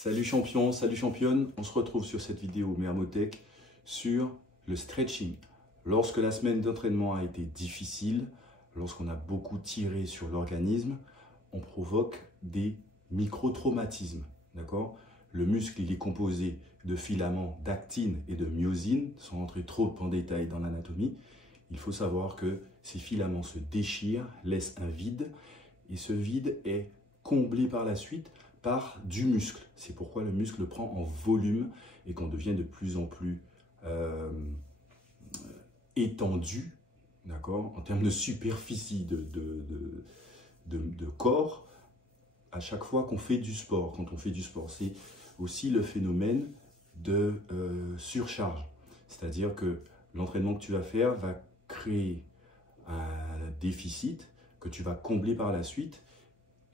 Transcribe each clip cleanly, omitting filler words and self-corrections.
Salut champion, salut championne, on se retrouve sur cette vidéo Mermotech sur le stretching. Lorsque la semaine d'entraînement a été difficile, lorsqu'on a beaucoup tiré sur l'organisme, on provoque des micro-traumatismes. D'accord ? Le muscle il est composé de filaments d'actine et de myosine, sans rentrer trop en détail dans l'anatomie. Il faut savoir que ces filaments se déchirent, laissent un vide, et ce vide est comblé par la suite par du muscle. C'est pourquoi le muscle prend en volume et qu'on devient de plus en plus étendu, d'accord, en termes de superficie de corps, à chaque fois qu'on fait du sport. Quand on fait du sport, c'est aussi le phénomène de surcharge. C'est-à-dire que l'entraînement que tu vas faire va créer un déficit que tu vas combler par la suite.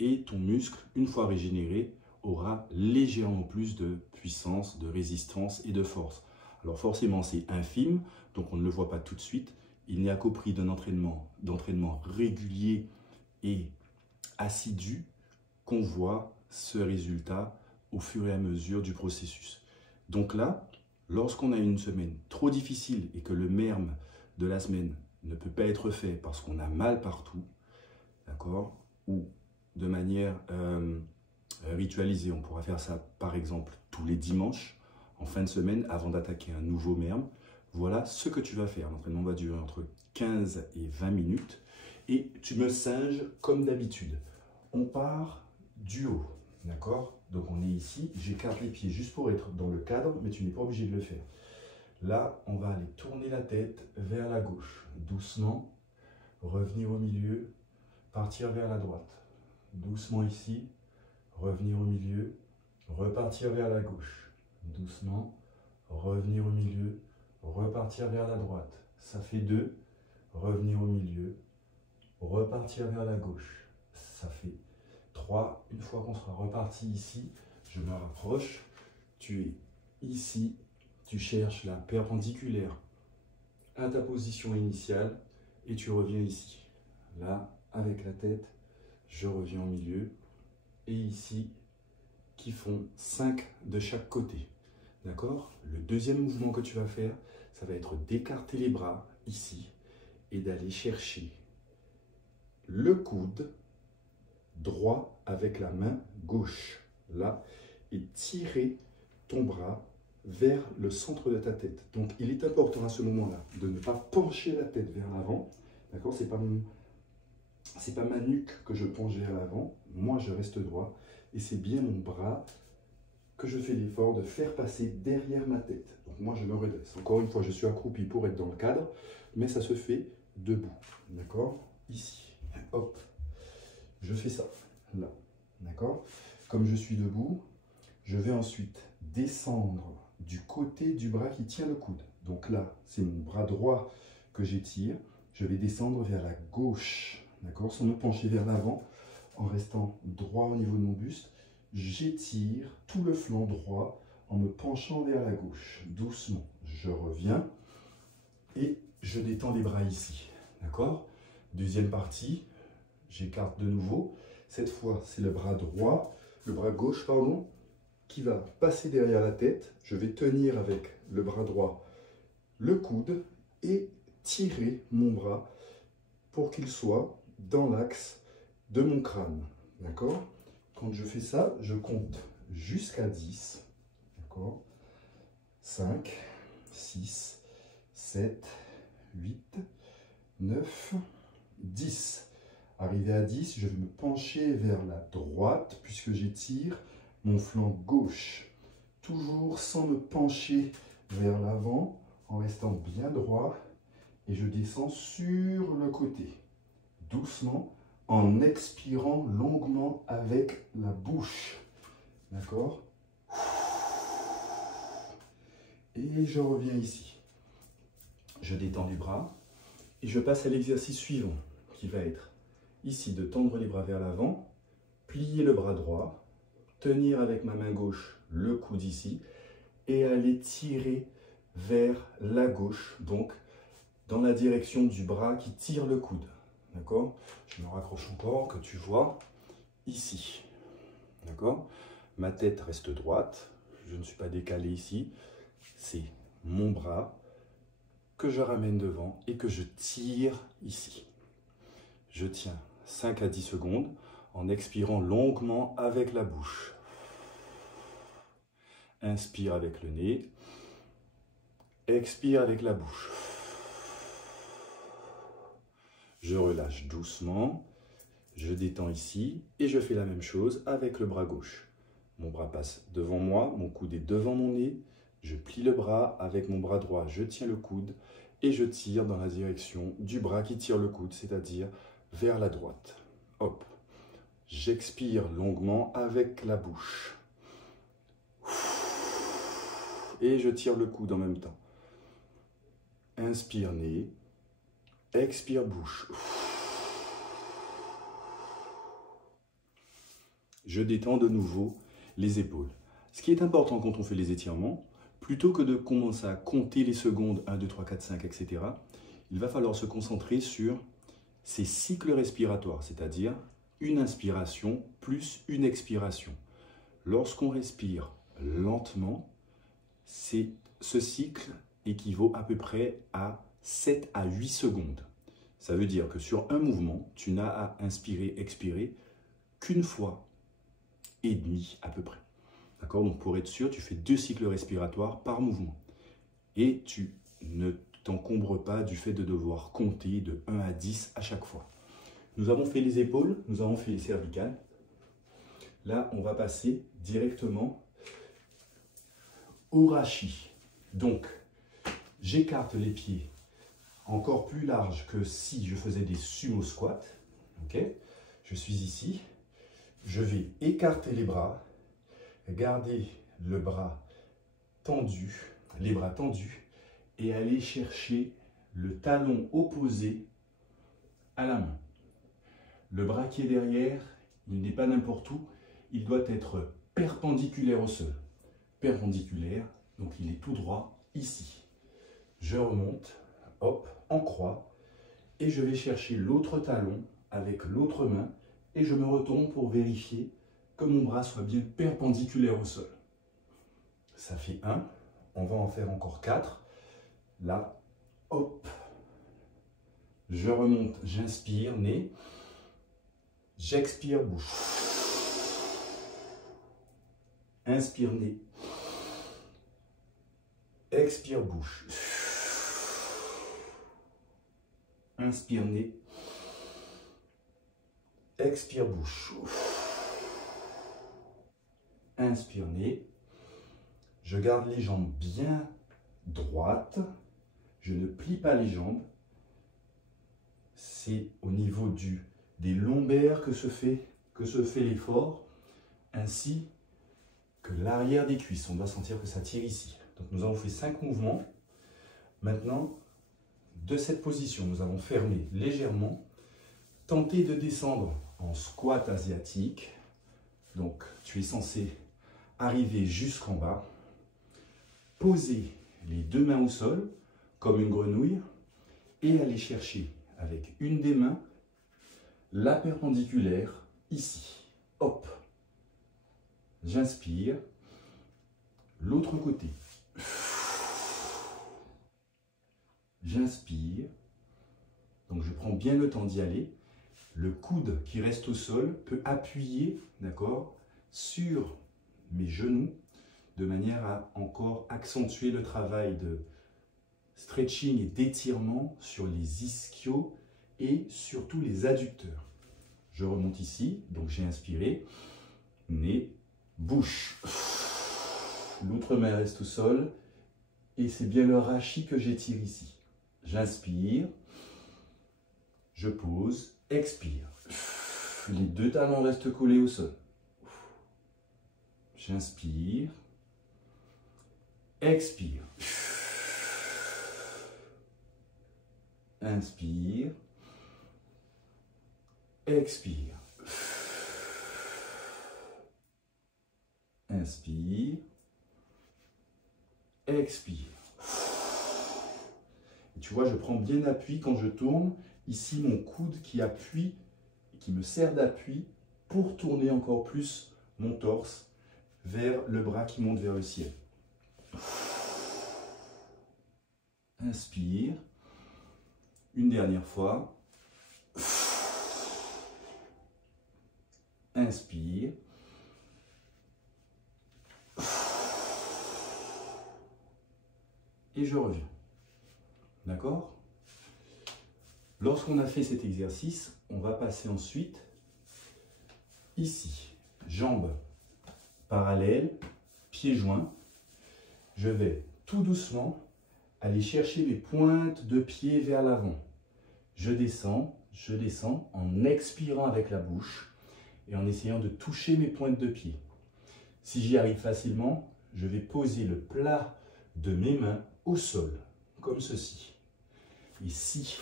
Et ton muscle, une fois régénéré, aura légèrement plus de puissance, de résistance et de force. Alors forcément, c'est infime, donc on ne le voit pas tout de suite. Il n'y a qu'au prix d'un entraînement régulier et assidu qu'on voit ce résultat au fur et à mesure du processus. Donc là, lorsqu'on a une semaine trop difficile et que le merme de la semaine ne peut pas être fait parce qu'on a mal partout, d'accord, ou de manière ritualisée. On pourra faire ça par exemple tous les dimanches en fin de semaine avant d'attaquer un nouveau merme. Voilà ce que tu vas faire. L'entraînement va durer entre 15 et 20 minutes et tu me singes comme d'habitude. On part du haut, d'accord? Donc on est ici, j'écarte les pieds juste pour être dans le cadre, mais tu n'es pas obligé de le faire. Là, on va aller tourner la tête vers la gauche, doucement, revenir au milieu, partir vers la droite. Doucement ici, revenir au milieu, repartir vers la gauche. Doucement, revenir au milieu, repartir vers la droite. Ça fait 2, revenir au milieu, repartir vers la gauche. Ça fait 3. Une fois qu'on sera reparti ici, je me rapproche. Tu es ici, tu cherches la perpendiculaire à ta position initiale et tu reviens ici. Là, avec la tête, je reviens au milieu, et ici, qui font 5 de chaque côté. D'accord? Le deuxième mouvement que tu vas faire, ça va être d'écarter les bras, ici, et d'aller chercher le coude droit avec la main gauche, là, et tirer ton bras vers le centre de ta tête. Donc, il est important à ce moment-là de ne pas pencher la tête vers l'avant. D'accord? C'est pas ma nuque que je penche vers l'avant, moi je reste droit et c'est bien mon bras que je fais l'effort de faire passer derrière ma tête. Donc moi je me redresse. Encore une fois, je suis accroupi pour être dans le cadre, mais ça se fait debout. D'accord? Ici. Hop. Je fais ça. Là. D'accord? Comme je suis debout, je vais ensuite descendre du côté du bras qui tient le coude. Donc là, c'est mon bras droit que j'étire. Je vais descendre vers la gauche. D'accord, sans me pencher vers l'avant, en restant droit au niveau de mon buste, j'étire tout le flanc droit en me penchant vers la gauche. Doucement, je reviens et je détends les bras ici. D'accord? Deuxième partie, j'écarte de nouveau. Cette fois, c'est le bras droit, le bras gauche, pardon, qui va passer derrière la tête. Je vais tenir avec le bras droit le coude et tirer mon bras pour qu'il soit dans l'axe de mon crâne, d'accord? Quand je fais ça, je compte jusqu'à 10, d'accord? 5, 6, 7, 8, 9, 10. Arrivé à 10, je vais me pencher vers la droite puisque j'étire mon flanc gauche. Toujours sans me pencher vers l'avant, en restant bien droit, et je descends sur le côté. Doucement, en expirant longuement avec la bouche. D'accord? Et je reviens ici. Je détends les bras et je passe à l'exercice suivant, qui va être ici de tendre les bras vers l'avant, plier le bras droit, tenir avec ma main gauche le coude ici et aller tirer vers la gauche, donc dans la direction du bras qui tire le coude. D'accord? Je me raccroche encore, que tu vois ici. D'accord? Ma tête reste droite, je ne suis pas décalé ici. C'est mon bras que je ramène devant et que je tire ici. Je tiens 5 à 10 secondes en expirant longuement avec la bouche. Inspire avec le nez. Expire avec la bouche. Je relâche doucement. Je détends ici et je fais la même chose avec le bras gauche. Mon bras passe devant moi, mon coude est devant mon nez. Je plie le bras avec mon bras droit, je tiens le coude et je tire dans la direction du bras qui tire le coude, c'est-à-dire vers la droite. Hop. J'expire longuement avec la bouche. Et je tire le coude en même temps. Inspire nez, expire bouche. Je détends de nouveau les épaules. Ce qui est important quand on fait les étirements, plutôt que de commencer à compter les secondes, 1, 2, 3, 4, 5, etc., il va falloir se concentrer sur ces cycles respiratoires, c'est-à-dire une inspiration plus une expiration. Lorsqu'on respire lentement, ce cycle équivaut à peu près à 7 à 8 secondes. Ça veut dire que sur un mouvement, tu n'as à inspirer, expirer qu'une fois et demi à peu près. D'accord? Donc pour être sûr, tu fais 2 cycles respiratoires par mouvement. Et tu ne t'encombres pas du fait de devoir compter de 1 à 10 à chaque fois. Nous avons fait les épaules, nous avons fait les cervicales. Là, on va passer directement au rachis. Donc, j'écarte les pieds encore plus larges que si je faisais des sumo squats. Okay? Je suis ici. Je vais écarter les bras, garder le bras tendu, les bras tendus, et aller chercher le talon opposé à la main. Le bras qui est derrière, il n'est pas n'importe où, il doit être perpendiculaire au sol. Perpendiculaire, donc il est tout droit ici. Je remonte, hop, en croix, et je vais chercher l'autre talon avec l'autre main, et je me retourne pour vérifier que mon bras soit bien perpendiculaire au sol. Ça fait 1, on va en faire encore 4. Là, hop, je remonte, j'inspire, nez, j'expire, bouche. Inspire, nez, expire, bouche. Inspire, nez, expire, bouche. Inspire, nez. Je garde les jambes bien droites. Je ne plie pas les jambes. C'est au niveau des lombaires que se fait l'effort, ainsi que l'arrière des cuisses. On doit sentir que ça tire ici. Donc nous avons fait 5 mouvements. Maintenant, de cette position, nous allons fermer légèrement. Tenter de descendre en squat asiatique. Donc tu es censé arriver jusqu'en bas. Poser les 2 mains au sol, comme une grenouille, et aller chercher avec une des mains la perpendiculaire ici. Hop. J'inspire. L'autre côté. J'inspire. Donc je prends bien le temps d'y aller. Le coude qui reste au sol peut appuyer, d'accord, sur mes genoux, de manière à encore accentuer le travail de stretching et d'étirement sur les ischios et surtout les adducteurs. Je remonte ici, donc j'ai inspiré, nez, bouche. L'autre main reste au sol et c'est bien le rachis que j'étire ici. J'inspire, je pose, expire. Les 2 talons restent collés au sol. J'inspire, expire. Inspire, expire. Inspire, expire. Et tu vois, je prends bien appui quand je tourne. Ici, mon coude qui appuie, qui me sert d'appui pour tourner encore plus mon torse vers le bras qui monte vers le ciel. Inspire. Une dernière fois. Inspire. Et je reviens. D'accord? Lorsqu'on a fait cet exercice, on va passer ensuite ici. Jambes parallèles, pieds joints. Je vais tout doucement aller chercher mes pointes de pied vers l'avant. Je descends en expirant avec la bouche et en essayant de toucher mes pointes de pied. Si j'y arrive facilement, je vais poser le plat de mes mains au sol, comme ceci. Et si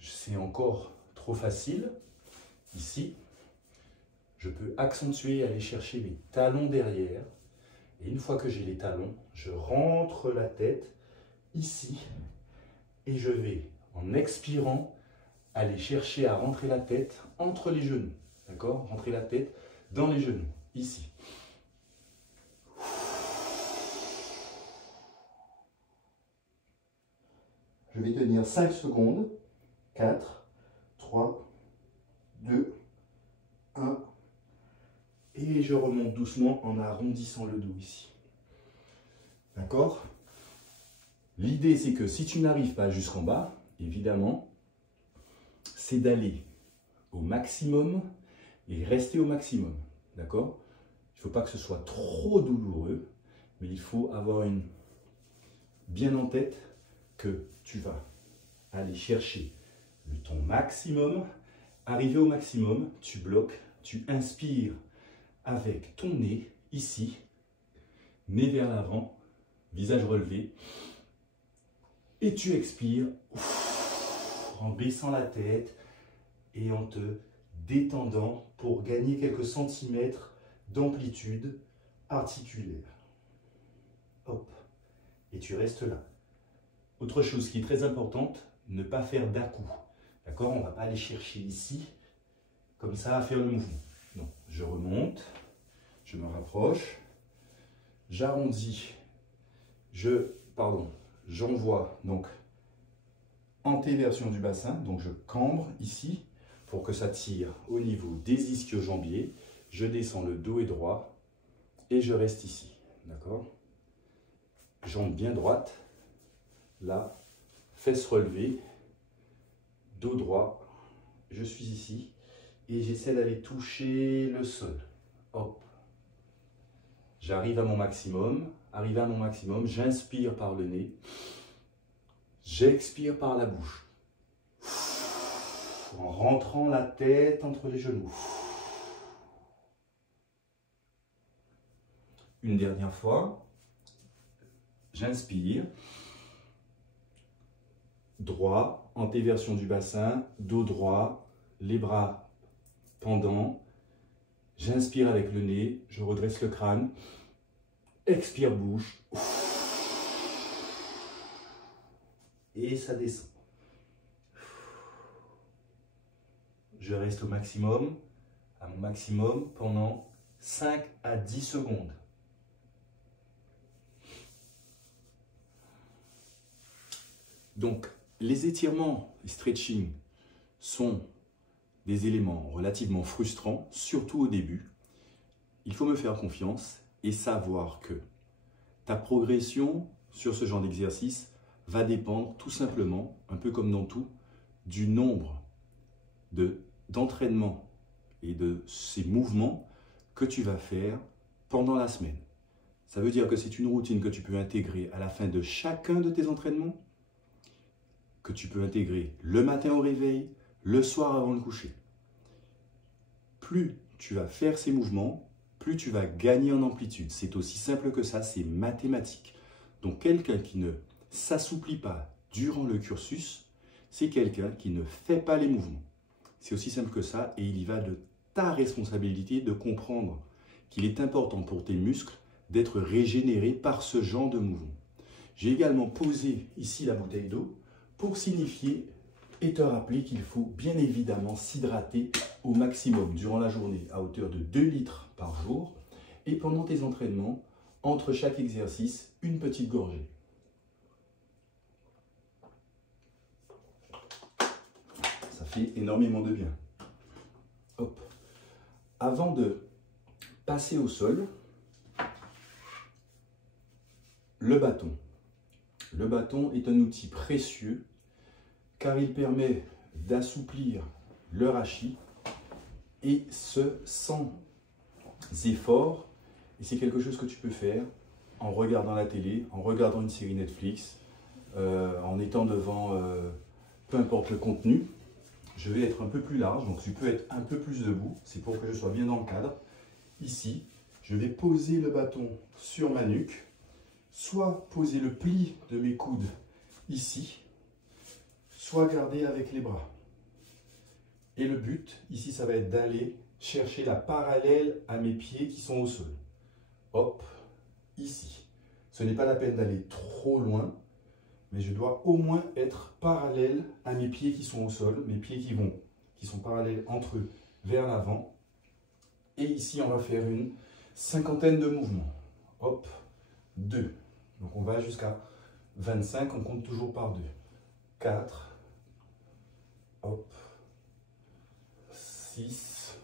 c'est encore trop facile, ici, je peux accentuer et aller chercher mes talons derrière. Et une fois que j'ai les talons, je rentre la tête ici et je vais, en expirant, aller chercher à rentrer la tête entre les genoux. D'accord? Rentrer la tête dans les genoux, ici. Je vais tenir 5 secondes. 4, 3, 2, 1. Et je remonte doucement en arrondissant le dos ici. D'accord? L'idée, c'est que si tu n'arrives pas jusqu'en bas, évidemment, c'est d'aller au maximum et rester au maximum. D'accord? Il ne faut pas que ce soit trop douloureux, mais il faut avoir bien en tête que tu vas aller chercher ton maximum. Arrivé au maximum, tu bloques, tu inspires avec ton nez ici, nez vers l'avant, visage relevé, et tu expires en baissant la tête et en te détendant pour gagner quelques centimètres d'amplitude articulaire. Hop, et tu restes là. Autre chose qui est très importante, ne pas faire d'à-coups. D'accord? On ne va pas aller chercher ici, comme ça, à faire le mouvement. Non, je remonte, je me rapproche, j'arrondis, j'envoie donc antéversion du bassin, donc je cambre ici pour que ça tire au niveau des ischio-jambiers. Je descends, le dos est droit et je reste ici. D'accord? Jambe bien droite, là, fesses relevées, dos droit, je suis ici et j'essaie d'aller toucher le sol. Hop. J'arrive à mon maximum, j'inspire par le nez, j'expire par la bouche, en rentrant la tête entre les genoux. Une dernière fois, j'inspire, droit, antéversion du bassin, dos droit, les bras pendants. J'inspire avec le nez, je redresse le crâne, expire bouche, et ça descend. Je reste au maximum, à mon maximum pendant 5 à 10 secondes. Donc, les étirements, les stretching sont des éléments relativement frustrants, surtout au début. Il faut me faire confiance et savoir que ta progression sur ce genre d'exercice va dépendre tout simplement, un peu comme dans tout, du nombre d'entraînements et de ces mouvements que tu vas faire pendant la semaine. Ça veut dire que c'est une routine que tu peux intégrer à la fin de chacun de tes entraînements, que tu peux intégrer le matin au réveil, le soir avant le coucher. Plus tu vas faire ces mouvements, plus tu vas gagner en amplitude. C'est aussi simple que ça, c'est mathématique. Donc quelqu'un qui ne s'assouplit pas durant le cursus, c'est quelqu'un qui ne fait pas les mouvements. C'est aussi simple que ça et il y va de ta responsabilité de comprendre qu'il est important pour tes muscles d'être régénérés par ce genre de mouvement. J'ai également posé ici la bouteille d'eau pour signifier et te rappeler qu'il faut bien évidemment s'hydrater au maximum durant la journée à hauteur de 2 litres par jour Et pendant tes entraînements, entre chaque exercice, une petite gorgée. Ça fait énormément de bien. Hop. Avant de passer au sol, le bâton. Le bâton est un outil précieux car il permet d'assouplir le rachis et ce sans effort. Et c'est quelque chose que tu peux faire en regardant la télé, en regardant une série Netflix, en étant devant peu importe le contenu. Je vais être un peu plus large, donc tu peux être un peu plus debout. C'est pour que je sois bien dans le cadre. Ici, je vais poser le bâton sur ma nuque, soit poser le pli de mes coudes ici, soit garder avec les bras. Et le but, ici, ça va être d'aller chercher la parallèle à mes pieds qui sont au sol. Hop, ici. Ce n'est pas la peine d'aller trop loin, mais je dois au moins être parallèle à mes pieds qui sont au sol, mes pieds qui sont parallèles entre eux vers l'avant. Et ici, on va faire une cinquantaine de mouvements. Hop, 2. Donc on va jusqu'à 25, on compte toujours par 2. 4, hop, 6,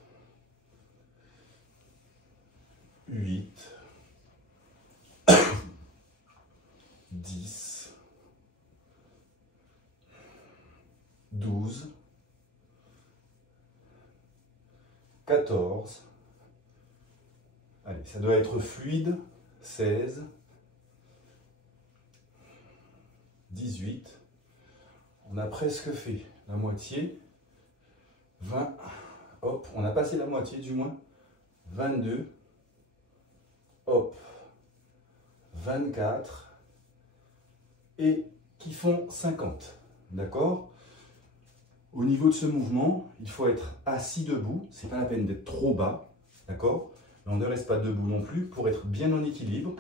8, 10, 12, 14, allez, ça doit être fluide, 16, 18, on a presque fait la moitié, 20, hop, on a passé la moitié du moins, 22, hop, 24, et qui font 50, d'accord? Au niveau de ce mouvement, il faut être assis debout, c'est pas la peine d'être trop bas, d'accord? Mais on ne reste pas debout non plus, pour être bien en équilibre,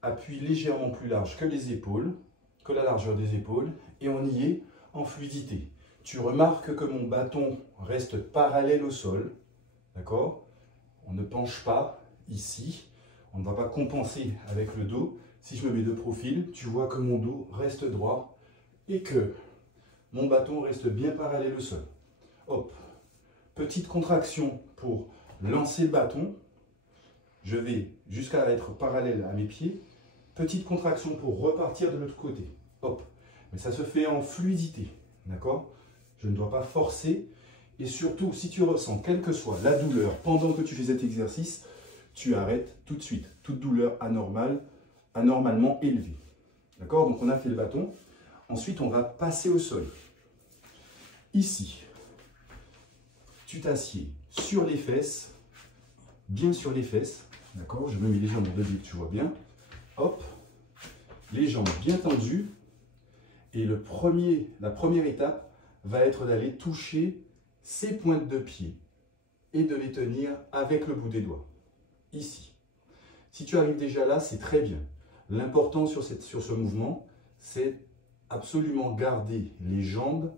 appui légèrement plus large que les épaules, que la largeur des épaules, et on y est en fluidité. Tu remarques que mon bâton reste parallèle au sol, d'accord? On ne penche pas ici, on ne va pas compenser avec le dos. Si je me mets de profil, tu vois que mon dos reste droit et que mon bâton reste bien parallèle au sol. Hop, petite contraction pour lancer le bâton. Je vais jusqu'à être parallèle à mes pieds. Petite contraction pour repartir de l'autre côté. Hop, mais ça se fait en fluidité, d'accord? Je ne dois pas forcer. Et surtout, si tu ressens quelle que soit la douleur pendant que tu fais cet exercice, tu arrêtes tout de suite. Toute douleur anormalement élevée. D'accord? Donc on a fait le bâton. Ensuite, on va passer au sol. Ici, tu t'assieds sur les fesses, bien sur les fesses. D'accord? Je me mets légèrement debout, tu vois bien. Hop, les jambes bien tendues. Et la première étape va être d'aller toucher ces pointes de pied et de les tenir avec le bout des doigts. Ici. Si tu arrives déjà là, c'est très bien. L'important sur ce mouvement, c'est absolument garder les jambes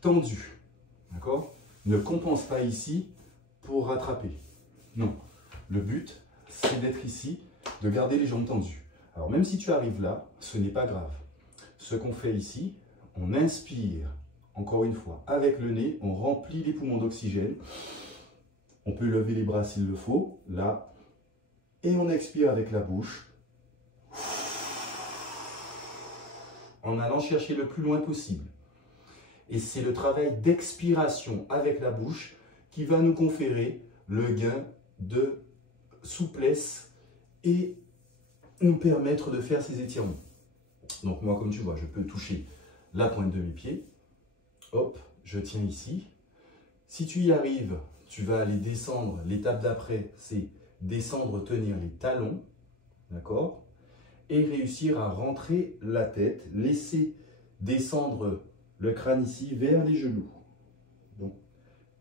tendues. D'accord? Ne compense pas ici pour rattraper. Non. Le but, c'est d'être ici, de garder les jambes tendues. Alors même si tu arrives là, ce n'est pas grave. Ce qu'on fait ici, on inspire, encore une fois, avec le nez, on remplit les poumons d'oxygène. On peut lever les bras s'il le faut, là. Et on expire avec la bouche. En allant chercher le plus loin possible. Et c'est le travail d'expiration avec la bouche qui va nous conférer le gain de souplesse et nous permettre de faire ces étirements. Donc moi, comme tu vois, je peux toucher la pointe de mes pieds. Hop, je tiens ici. Si tu y arrives, tu vas aller descendre. L'étape d'après, c'est descendre, tenir les talons. D'accord? Et réussir à rentrer la tête, laisser descendre le crâne ici vers les genoux. Donc,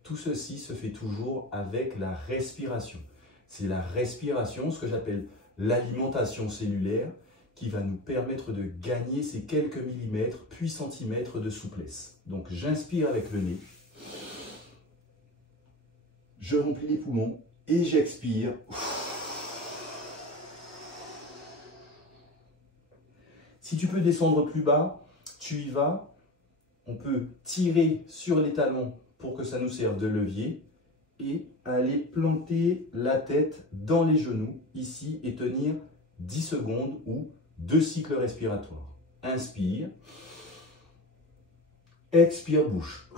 tout ceci se fait toujours avec la respiration. C'est la respiration, ce que j'appelle l'alimentation cellulaire, qui va nous permettre de gagner ces quelques millimètres, puis centimètres de souplesse. Donc, j'inspire avec le nez. Je remplis les poumons et j'expire. Si tu peux descendre plus bas, tu y vas. On peut tirer sur les talons pour que ça nous serve de levier et aller planter la tête dans les genoux ici et tenir 10 secondes ou 2 cycles respiratoires. Inspire. Expire, bouche.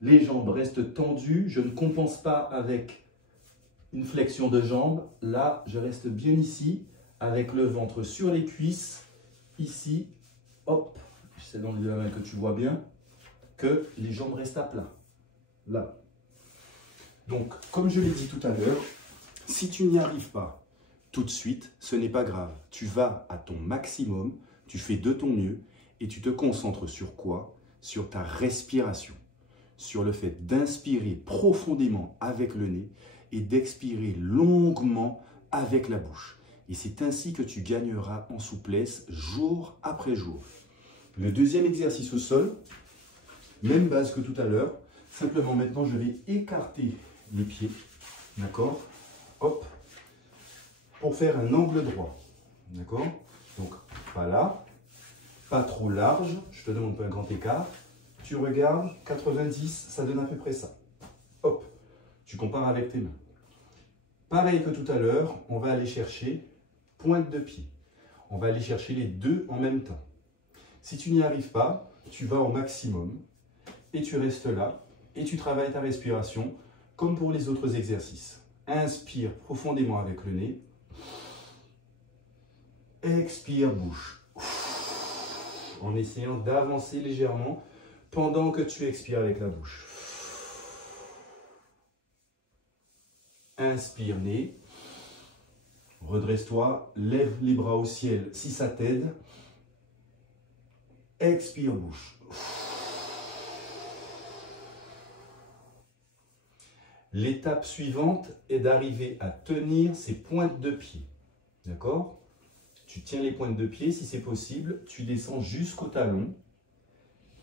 Les jambes restent tendues. Je ne compense pas avec une flexion de jambes. Là, je reste bien ici, avec le ventre sur les cuisses. Ici, hop, j'essaie d'enlever la main que tu vois bien, que les jambes restent à plat. Là. Donc, comme je l'ai dit tout à l'heure, si tu n'y arrives pas tout de suite, ce n'est pas grave. Tu vas à ton maximum, tu fais de ton mieux et tu te concentres sur quoi? Sur ta respiration. Sur le fait d'inspirer profondément avec le nez et d'expirer longuement avec la bouche. Et c'est ainsi que tu gagneras en souplesse jour après jour. Le deuxième exercice au sol, même base que tout à l'heure. Simplement maintenant, je vais écarter les pieds. D'accord? Hop. Pour faire un angle droit. D'accord? Donc, pas là. Pas trop large. Je te demande pas un grand écart. Tu regardes, 90, ça donne à peu près ça. Hop. Tu compares avec tes mains. Pareil que tout à l'heure, on va aller chercher pointe de pied. On va aller chercher les deux en même temps. Si tu n'y arrives pas, tu vas au maximum et tu restes là et tu travailles ta respiration comme pour les autres exercices. Inspire profondément avec le nez. Expire, bouche. En essayant d'avancer légèrement pendant que tu expires avec la bouche. Inspire, nez. Redresse-toi, lève les bras au ciel si ça t'aide. Expire, bouche. L'étape suivante est d'arriver à tenir ces pointes de pied. D'accord? Tu tiens les pointes de pied, si c'est possible, tu descends jusqu'au talon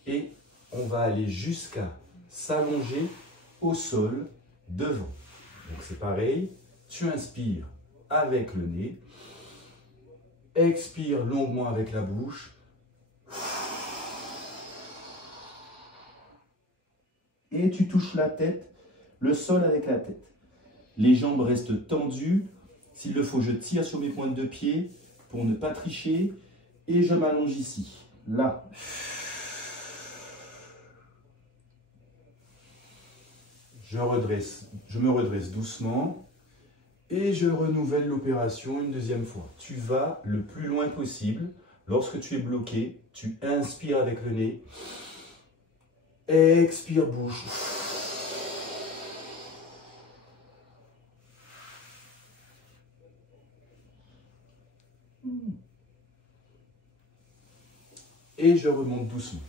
et on va aller jusqu'à s'allonger au sol devant. Donc c'est pareil, tu inspires avec le nez, expire longuement avec la bouche, et tu touches la tête, le sol avec la tête. Les jambes restent tendues, s'il le faut je tire sur mes pointes de pied pour ne pas tricher, et je m'allonge ici, là. Je me redresse doucement et je renouvelle l'opération une deuxième fois. Tu vas le plus loin possible. Lorsque tu es bloqué, tu inspires avec le nez. Expire, bouche. Et je remonte doucement.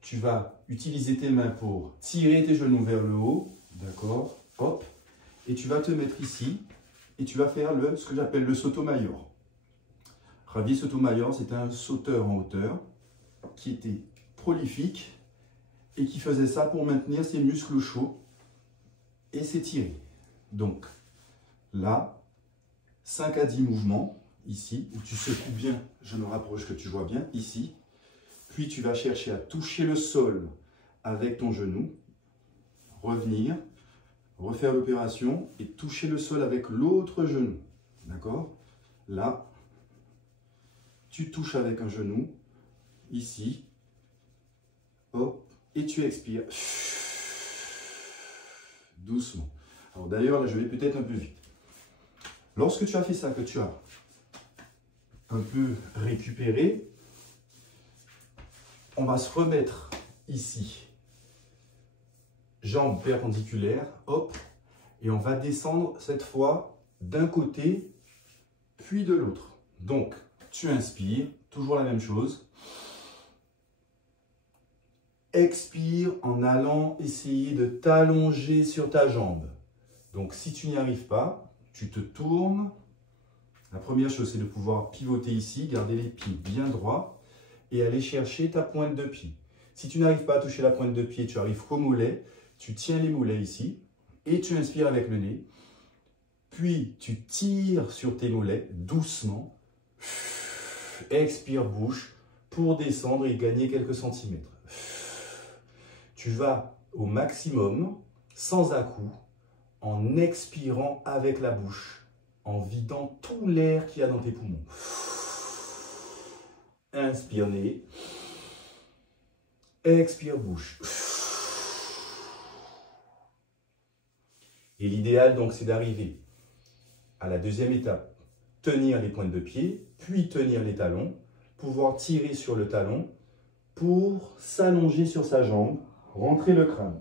Tu vas utiliser tes mains pour tirer tes genoux vers le haut, d'accord? Hop. Et tu vas te mettre ici et tu vas faire ce que j'appelle le Sotomayor. Javier Sotomayor, c'est un sauteur en hauteur qui était prolifique et qui faisait ça pour maintenir ses muscles chauds et s'étirer. Donc, là, 5 à 10 mouvements, ici, où tu secoues bien, je me rapproche que tu vois bien, ici. Puis tu vas chercher à toucher le sol avec ton genou, revenir, refaire l'opération et toucher le sol avec l'autre genou. D'accord? Là, tu touches avec un genou, ici, hop, et tu expires. Doucement. Alors d'ailleurs, là, je vais peut-être un peu vite. Lorsque tu as fait ça, que tu as un peu récupéré, on va se remettre ici, jambes perpendiculaires, hop, et on va descendre cette fois d'un côté, puis de l'autre. Donc, tu inspires, toujours la même chose. Expire en allant essayer de t'allonger sur ta jambe. Donc, si tu n'y arrives pas, tu te tournes. La première chose, c'est de pouvoir pivoter ici, garder les pieds bien droits et aller chercher ta pointe de pied. Si tu n'arrives pas à toucher la pointe de pied, tu arrives qu'au mollet, Tu tiens les mollets ici et tu inspires avec le nez. Puis, tu tires sur tes mollets doucement. Expire bouche pour descendre et gagner quelques centimètres. Tu vas au maximum, sans à-coups, en expirant avec la bouche, en vidant tout l'air qu'il y a dans tes poumons. Inspire nez. Expire bouche. Et l'idéal, donc, c'est d'arriver à la deuxième étape. Tenir les pointes de pied, puis tenir les talons, pouvoir tirer sur le talon pour s'allonger sur sa jambe, rentrer le crâne.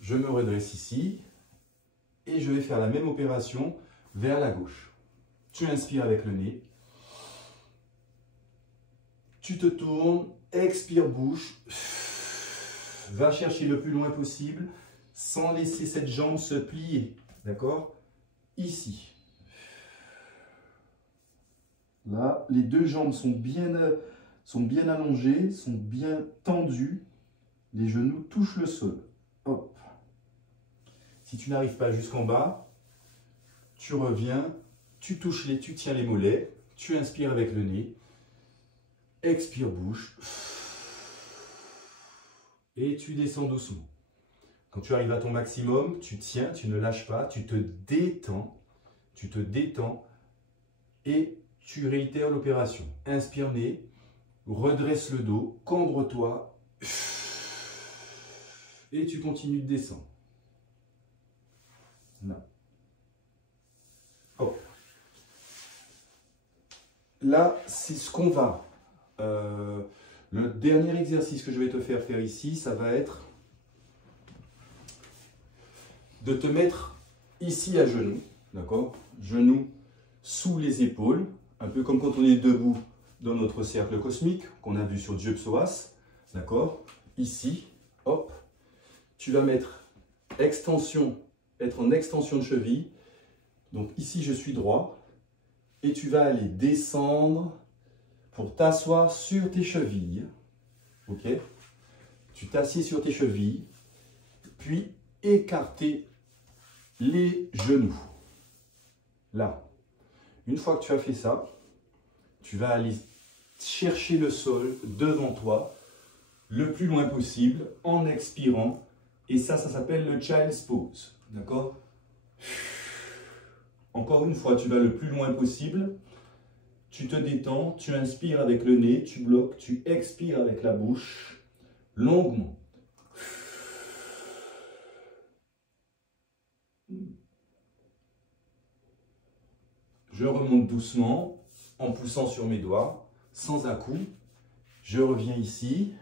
Je me redresse ici et je vais faire la même opération vers la gauche. Tu inspires avec le nez. Tu te tournes, expire bouche. Va chercher le plus loin possible sans laisser cette jambe se plier. D'accord? Ici. Là, les deux jambes sont bien allongées, sont bien tendues. Les genoux touchent le sol. Hop. Si tu n'arrives pas jusqu'en bas, tu reviens, tu tiens les mollets, tu inspires avec le nez, expire bouche, et tu descends doucement. Quand tu arrives à ton maximum, tu tiens, tu ne lâches pas, tu te détends, et tu réitères l'opération. Inspire nez, redresse le dos, cambre-toi, et tu continues de descendre. Là. Oh. Là, c'est ce qu'on va. Le dernier exercice que je vais te faire ici, ça va être de te mettre ici à genoux, d'accord? Genoux sous les épaules, un peu comme quand on est debout dans notre cercle cosmique, qu'on a vu sur Dieu Psoas, d'accord? Ici, hop, tu vas mettre extension, être en extension de cheville. Donc ici, je suis droit. Et tu vas aller descendre pour t'asseoir sur tes chevilles. Ok? Tu t'assieds sur tes chevilles. Puis écarter les genoux. Là. Une fois que tu as fait ça, tu vas aller chercher le sol devant toi le plus loin possible en expirant. Et ça s'appelle le Child's Pose. D'accord? Encore une fois, tu vas le plus loin possible. Tu te détends, tu inspires avec le nez, tu bloques, tu expires avec la bouche, longuement. Je remonte doucement en poussant sur mes doigts, sans à-coups. Je reviens ici.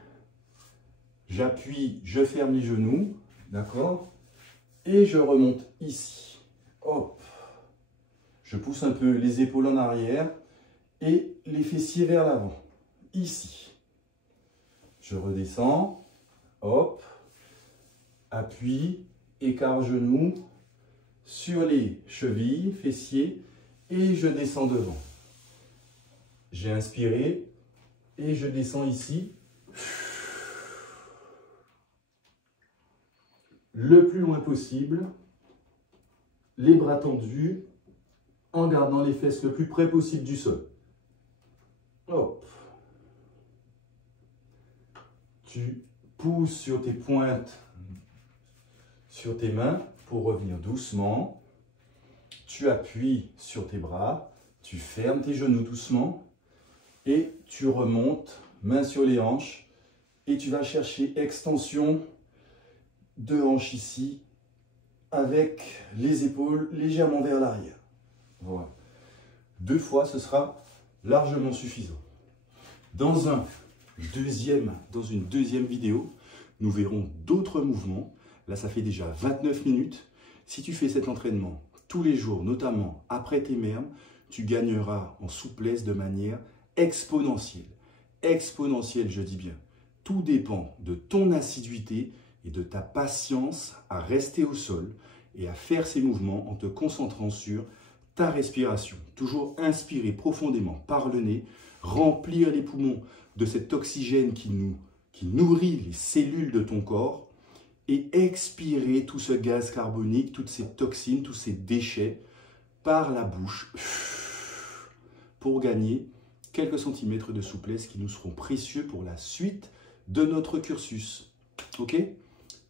J'appuie, je ferme les genoux, d'accord? Et je remonte ici. Hop. Je pousse un peu les épaules en arrière et les fessiers vers l'avant. Ici. Je redescends. Hop. Appuie, écart genoux sur les chevilles, fessiers et je descends devant. J'ai inspiré et je descends ici. Le plus loin possible, les bras tendus, en gardant les fesses le plus près possible du sol. Hop. Tu pousses sur tes pointes, sur tes mains, pour revenir doucement. Tu appuies sur tes bras, tu fermes tes genoux doucement, et tu remontes, main sur les hanches, et tu vas chercher extension de hanches ici, avec les épaules légèrement vers l'arrière. Voilà. 2 fois, ce sera largement suffisant. Dans une deuxième vidéo, nous verrons d'autres mouvements. Là, ça fait déjà 29 minutes. Si tu fais cet entraînement tous les jours, notamment après tes mermes, tu gagneras en souplesse de manière exponentielle. Exponentielle, je dis bien. Tout dépend de ton assiduité et de ta patience à rester au sol et à faire ces mouvements en te concentrant sur ta respiration. Toujours inspirer profondément par le nez, remplir les poumons de cet oxygène qui nourrit les cellules de ton corps et expirer tout ce gaz carbonique, toutes ces toxines, tous ces déchets par la bouche pour gagner quelques centimètres de souplesse qui nous seront précieux pour la suite de notre cursus. Ok?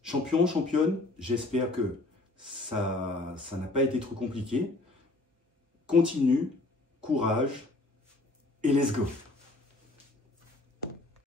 Champion, championne, j'espère que ça n'a pas été trop compliqué. Continue, courage et let's go!